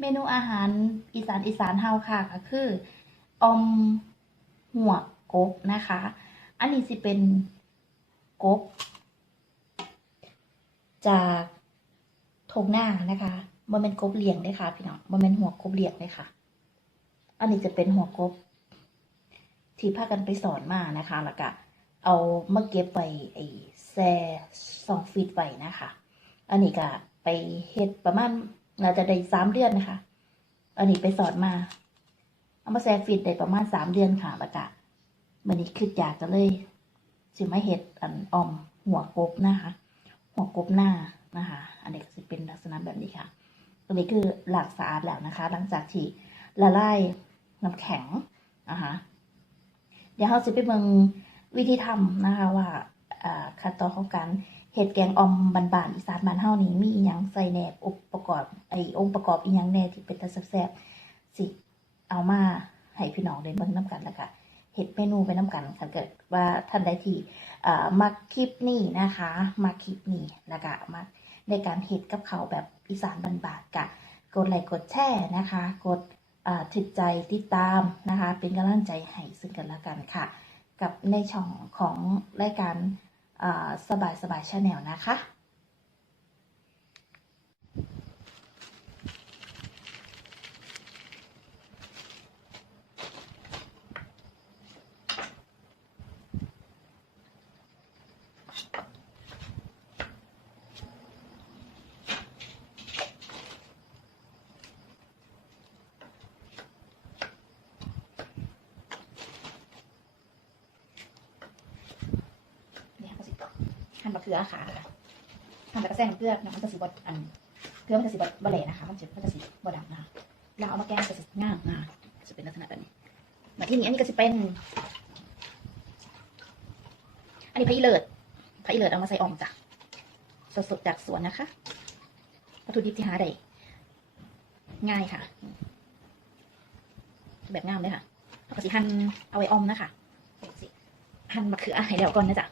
เมนูอาหารอีสานอีสานเฮาค่ะก็คือออมหัวกบนะคะ อันนี้สิเป็นกบ จากทงหน้านะคะบ่แม่นกบเหลี้ยงเด้ค่ะ พี่น้องบ่แม่นหัวกบเหลี้ยงเด้ค่ะ อันนี้จะเป็นหัวกบ ที่พากันไปสอนมานะคะแล้วก็เอามาเก็บไว้ไอ้แซ่สองฟีตไว้นะคะ อันนี้ก็ไปเฮ็ดประมาณ น่าจะได้สามเดือนนะคะ อันนี้ไปสอนมา เอามาแซ่ฟีตได้ประมาณสามเดือนค่ะแล้วก็มันนี้คืออยากจะเลยสิมาเฮ็ดอันออมหัวกบนะคะ หัวกบหน้านะคะ อันนี้ก็จะเป็นลักษณะแบบนี้ค่ะอันนี้คือหลักสะอาดแล้วนะคะ หลังจากที่ละลายน้ำแข็งนะคะเดี๋ยวเราจะไปเบิ่งวิธีทำนะคะว่าอ่าขั้นตอนของการ เห็ดแกงออมบานๆอีสานบานเฮานี้มีอีหยังใส่แหนบอุปกรณ์ไอองค์ประกอบอีหยังแหน่ที่เป็นตาแซ่บๆสิเอามาให้พี่น้องได้เบิ่งนํกันแล้วก็เฮ็ดเมนูไปนํกันถ้าเกิดว่าท่านใดที่อ่าคลิปนี้นะคะมักคลิปนี้แล้วก็มักในการเฮ็ดกับเขาแบบอีสานบานๆกะกดไลค์กดแชร์นะคะ กดถึกใจติดตามนะคะ เป็นกำลังใจให้ซึ่งกันและกันค่ะ กับในช่องของรายการ สบายสบายชาแนลนะคะ เนี่ยก็สิ หั่นมะเขือขาค่ะหั่นแล้วก็แซ่น้ำเกลือน้ำมันจะสีบดอันเกลือมันจะสีบดบะเล่นะคะ มันจะมันจะสีบดดำนะคะเราเอามาแกงจะสีง่ามนะจะเป็นลักษณะแบบนี้มาที่นี้อันนี้ก็จะเป็น อันนี้พระอีเลิศพระอีเลิศเอามาใส่อ่อมจ้ะสดๆจากสวนนะคะวัตถุดิบที่หาได้ง่ายค่ะ แบบง่ามเลยค่ะแล้วก็สิหั่นเอาไว้ออมนะคะหั่นมะเขือให้แล้วก่อนนะจ๊ะ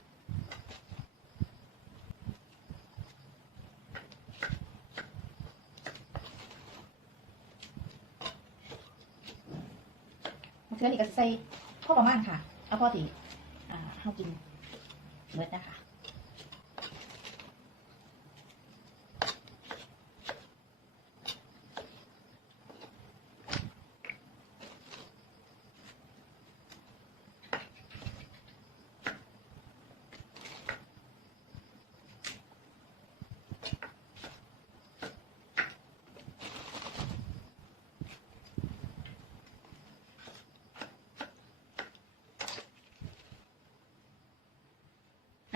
มะเขือนี่ก็ใส่พ่อประมาณค่ะ เอาพ่อตีอ่าเฮากินเบิดนะคะ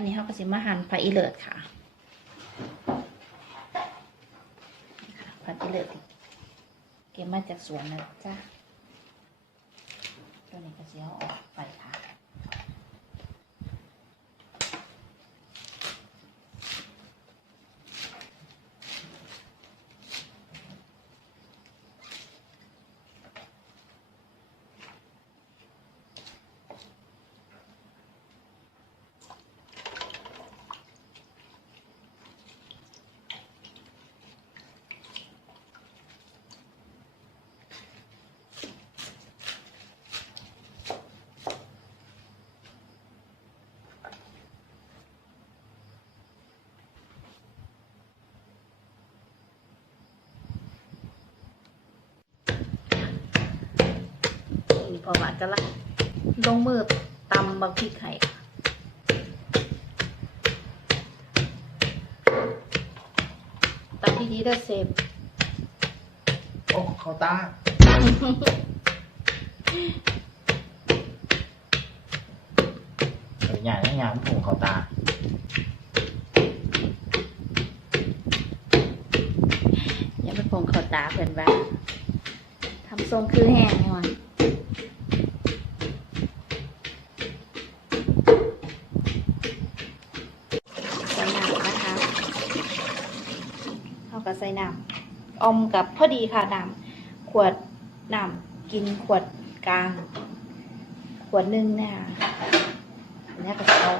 อันนี้เขาก็สิมาหั่นผักอีเลิศค่ะนี่ค่ะผักอีเลิศเก็บมาจากสวนนะจ้าตัวนี้ก็สิเอาออกไป ค่ะนี่พอหวานก็ละลงมือตำบักพริกไข่ค่ะตำที่ดีได้เซฟโอ้เขาตาเออหยาดหยาดผงเขาตาอย่าไปพงเขาตาเพิ่นว่าทำทรงคือแห้งไงวะ ใส่น้ำอมกับพอดีค่ะน้ำขวดน้ำกินขวดกลาง ขวดหนึ่งนะคะนี่วก็จะเอา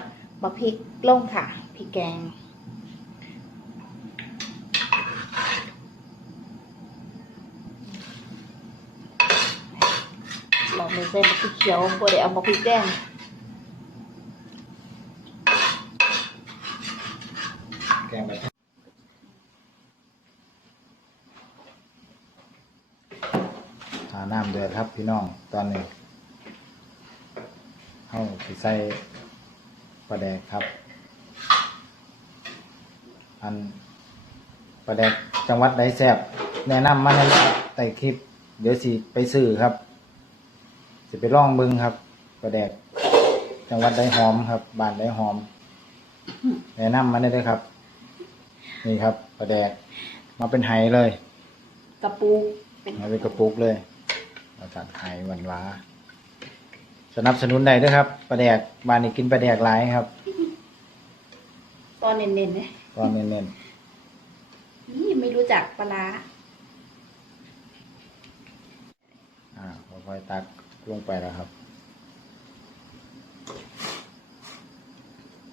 มะพริกล่งค่ะพริกแกงลองดูเส้นพริกเขียวบัวได้เอาบะพริกแดงแกงแบบ น้ำเดือดครับพี่น้องตอนนี้เข้าสิใส่ปลาแดกครับ อันปลาแดกจังหวัดใดแซบแนะนำมาในใต้คลิป เดี๋ยวสิไปซื้อครับสิไปล่องบึงครับปลาแดกจังหวัดใดหอมครับบ้านใดหอม แนะนำมาได้เลยครับ นี่ครับปลาแดกมาเป็นไหเลย กระปูเป็นมาเป็นกระปุกเลย มาจากไหหวานหวาสนับสนุนได้ด้วยครับปลาแดกบ้านนี้กินปลาแดกหลายครับตอนเน้นๆเลยตอนเน้นนี่ไม่รู้จักปลาร้าๆอ่าค่อยๆตักลงไปแล้วครับ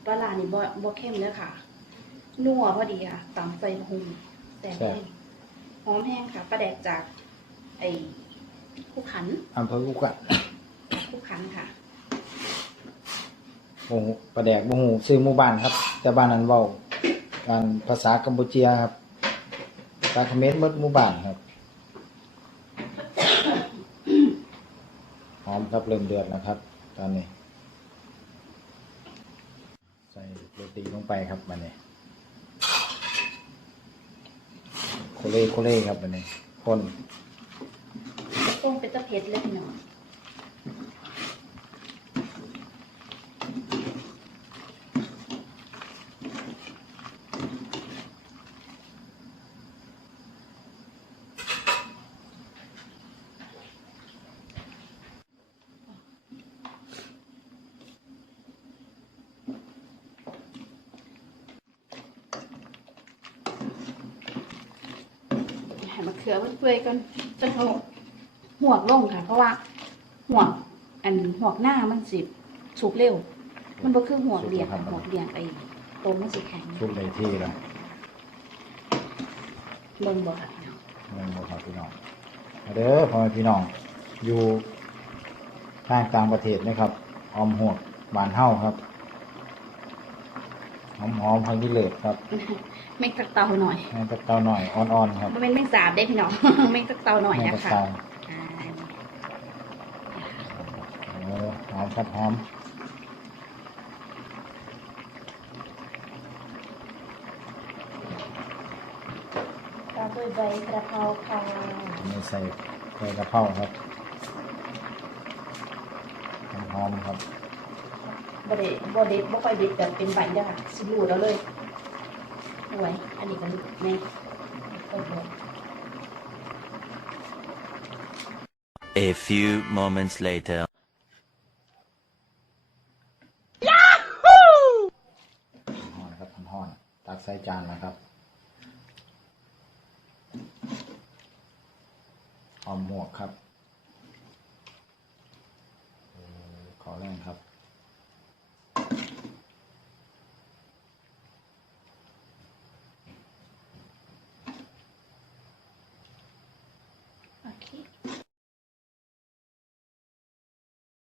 ปลาร้านี่บ่บ่เข้มเด้อค่ะ นัวพอดีค่ะตำใส่หุงแต่แซ่บแห้งหอมแห้งค่ะปลาแดกจาก ไอ้ คู่ขันอำเภอกุกะคู่ขันค่ะโอ้โหปลาแดกโมหูซื้อหมู่บ้านครับ แต่บ้านนั้นเว้าการภาษากัมพูเชียครับภาษาเขมรหมดหมู่บ้านครับหอมครับเริ่มเดือดแล้วครับ ตอนนี้ ใส่โรตีลงไปครับมันนี้โคเล่โคเล่ครับมันนี้คน ต้มเป็นตะเพ็ดเลยพี่น้องให้มะเขือมันเปื่อยก่อนจนเขา หัวกลงค่ะ เพราะว่าหัวกอันหัวกหน้ามันสิสุกเร็ว มันบ่คือหัวกเรียงค่ะหัวกเรียงไอ้ตรงมันสิแข็งชุบในที่แล้วเบิ่งบ่ค่ะพี่น้องเงินบ่ครับพี่น้องมาเด้อพ่อแม่พี่น้อง อยู่ทางต่างประเทศนะครับออมหวกบานเฮ้าครับหอมหอมพังกิเลสครับแม่งตักเตาหน่อยแม่ตะเตาหน่อยอ่อนๆครับบ่แม่นแม่งสาบได้พี่น้องแม่งตักเตาหน่อยแม่นะตะคะ เตา อ่า เออหอมครับหอมตามด้วยใบกระเพราค่ะนี่ใส่ใส่กระเพราครับหอมๆครับบ่ได้บ่เด็ดบ่ค่อยเด็ดแบบเป็นใบเด้อค่ะสิรูดเอาเลยโอ้ยอันนี้ก็แม่โอ้โห A few moments later. ห่อนครับห่อนๆตัก ใส่จานนะครับหอมหมวกครับ